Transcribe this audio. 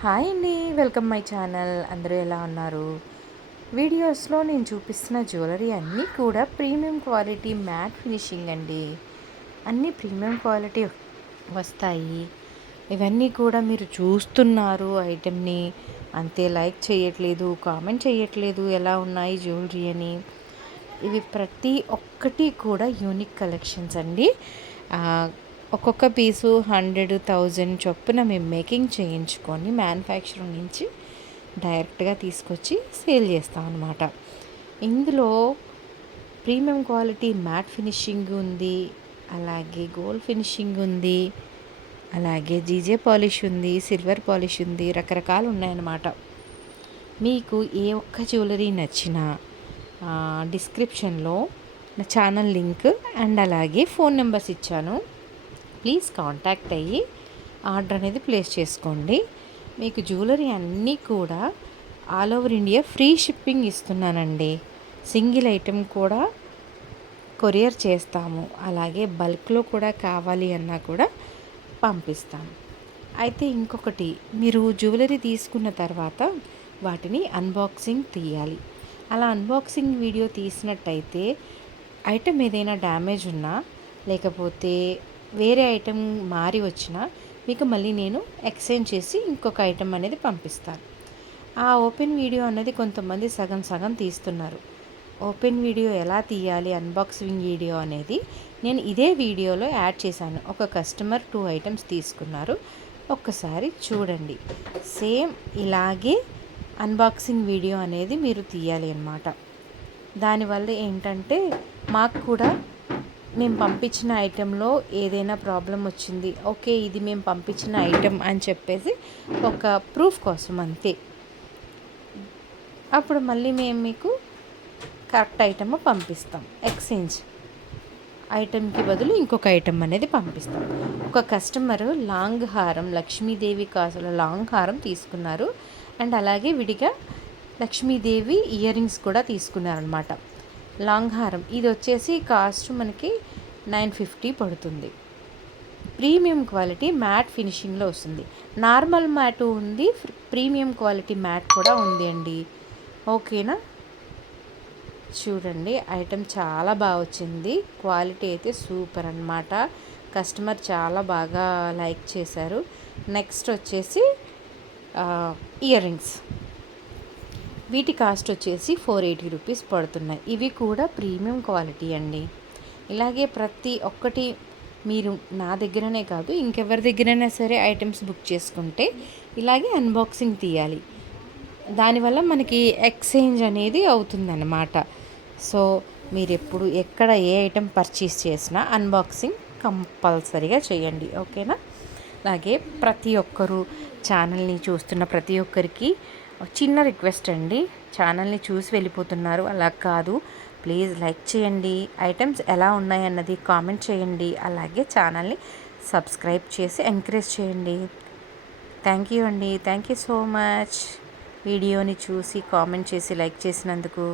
Hi అండి, welcome my channel. అందరూ ఎలా ఉన్నారు? వీడియోస్లో నేను చూపిస్తున్న జ్యువెలరీ అన్నీ కూడా ప్రీమియం క్వాలిటీ మ్యాట్ ఫినిషింగ్ అండి. అన్నీ ప్రీమియం క్వాలిటీ వస్తాయి. ఇవన్నీ కూడా మీరు చూస్తున్నారు ఐటెంని, అంతే లైక్ చేయట్లేదు, కామెంట్ చేయట్లేదు ఎలా ఉన్నాయి జ్యువెలరీ అని. ఇవి ప్రతి ఒక్కటి కూడా యూనిక్ కలెక్షన్స్ అండి. ఒక్కొక్క పీసు 100,000 చొప్పున మేము మేకింగ్ చేయించుకొని మ్యానుఫ్యాక్చరింగ్ నుంచి డైరెక్ట్గా తీసుకొచ్చి సేల్ చేస్తాం అన్నమాట. ఇందులో ప్రీమియం క్వాలిటీ మ్యాట్ ఫినిషింగ్ ఉంది, అలాగే గోల్డ్ ఫినిషింగ్ ఉంది, అలాగే జీజే పాలిష్ ఉంది, సిల్వర్ పాలిష్ ఉంది, రకరకాలు ఉన్నాయన్నమాట. మీకు ఏ ఒక్క జ్యువెలరీ నచ్చినా డిస్క్రిప్షన్లో నా ఛానల్ లింక్ అండ్ అలాగే ఫోన్ నెంబర్స్ ఇచ్చాను. ప్లీజ్ కాంటాక్ట్ అయ్యి ఆర్డర్ అనేది ప్లేస్ చేసుకోండి. మీకు జ్యువెలరీ అన్నీ కూడా all over India free shipping ఇస్తున్నానండి. సింగిల్ ఐటెం కూడా కొరియర్ చేస్తాము, అలాగే బల్క్లో కూడా కావాలి అన్నా కూడా పంపిస్తాము. అయితే ఇంకొకటి, మీరు జ్యువెలరీ తీసుకున్న తర్వాత వాటిని అన్బాక్సింగ్ తీయాలి. అలా అన్బాక్సింగ్ వీడియో తీసినట్టయితే ఐటెం ఏదైనా డ్యామేజ్ ఉన్నా లేకపోతే వేరే ఐటెం మారి వచ్చినా మీకు మళ్ళీ నేను ఎక్స్చేంజ్ చేసి ఇంకొక ఐటెం అనేది పంపిస్తాను. ఆ ఓపెన్ వీడియో అనేది కొంతమంది సగం సగం తీస్తున్నారు. ఓపెన్ వీడియో ఎలా తీయాలి, అన్బాక్సింగ్ వీడియో అనేది నేను ఇదే వీడియోలో యాడ్ చేశాను. ఒక కస్టమర్ 2 ఐటమ్స్ తీసుకున్నారు, ఒక్కసారి చూడండి. సేమ్ ఇలాగే అన్బాక్సింగ్ వీడియో అనేది మీరు తీయాలి అన్నమాట. దానివల్ల ఏంటంటే మాకు కూడా మేము పంపించిన ఐటెంలో ఏదైనా ప్రాబ్లం వచ్చింది, ఓకే ఇది మేము పంపించిన ఐటెం అని చెప్పేసి ఒక ప్రూఫ్ కోసం అంతే. అప్పుడు మళ్ళీ మేము మీకు కరెక్ట్ ఐటమ్ పంపిస్తాం. ఎక్స్చేంజ్ ఐటెంకి బదులు ఇంకొక ఐటెం అనేది పంపిస్తాం. ఒక కస్టమరు లాంగ్ హారం, లక్ష్మీదేవి కాసుల లాంగ్ హారం తీసుకున్నారు అండ్ అలాగే విడిగా లక్ష్మీదేవి ఇయర్ రింగ్స్ కూడా తీసుకున్నారనమాట. లాంగ్ హారం ఇది వచ్చేసి కాస్ట్ మనకి 950 పడుతుంది. ప్రీమియం క్వాలిటీ మ్యాట్ ఫినిషింగ్లో వస్తుంది. నార్మల్ మ్యాట్ ఉంది, ప్రీమియం క్వాలిటీ మ్యాట్ కూడా ఉంది అండి. ఓకేనా? చూడండి, ఐటెం చాలా బాగా వచ్చింది. క్వాలిటీ అయితే సూపర్ అన్నమాట. కస్టమర్ చాలా బాగా లైక్ చేశారు. నెక్స్ట్ వచ్చేసి ఇయర్ రింగ్స్, వీటి కాస్ట్ వచ్చేసి 480 రూపీస్ పడుతున్నాయి. ఇవి కూడా ప్రీమియం క్వాలిటీ అండి. ఇలాగే ప్రతి ఒక్కటి మీరు నా దగ్గరనే కాదు ఇంకెవరి దగ్గరైనా సరే ఐటమ్స్ బుక్ చేసుకుంటే ఇలాగే అన్బాక్సింగ్ తీయాలి. దానివల్ల మనకి ఎక్స్చేంజ్ అనేది అవుతుందన్నమాట. సో మీరు ఎప్పుడు ఎక్కడ ఏ ఐటెం పర్చేస్ చేసినా అన్బాక్సింగ్ కంపల్సరీగా చేయండి, ఓకేనా? అలాగే ప్రతి ఒక్కరు ఛానల్ని చూస్తున్న ప్రతి ఒక్కరికి చిన్న రిక్వెస్ట్ అండి. ఛానల్ని చూసి వెళ్ళిపోతున్నారు, అలా కాదు. ప్లీజ్ లైక్ చేయండి, ఐటమ్స్ ఎలా ఉన్నాయన్నది కామెంట్ చేయండి, అలాగే ఛానల్ని సబ్స్క్రైబ్ చేసి ఎంకరేజ్ చేయండి. థ్యాంక్ యూ అండి, థ్యాంక్ యూ సో మచ్. వీడియోని చూసి కామెంట్ చేసి లైక్ చేసినందుకు.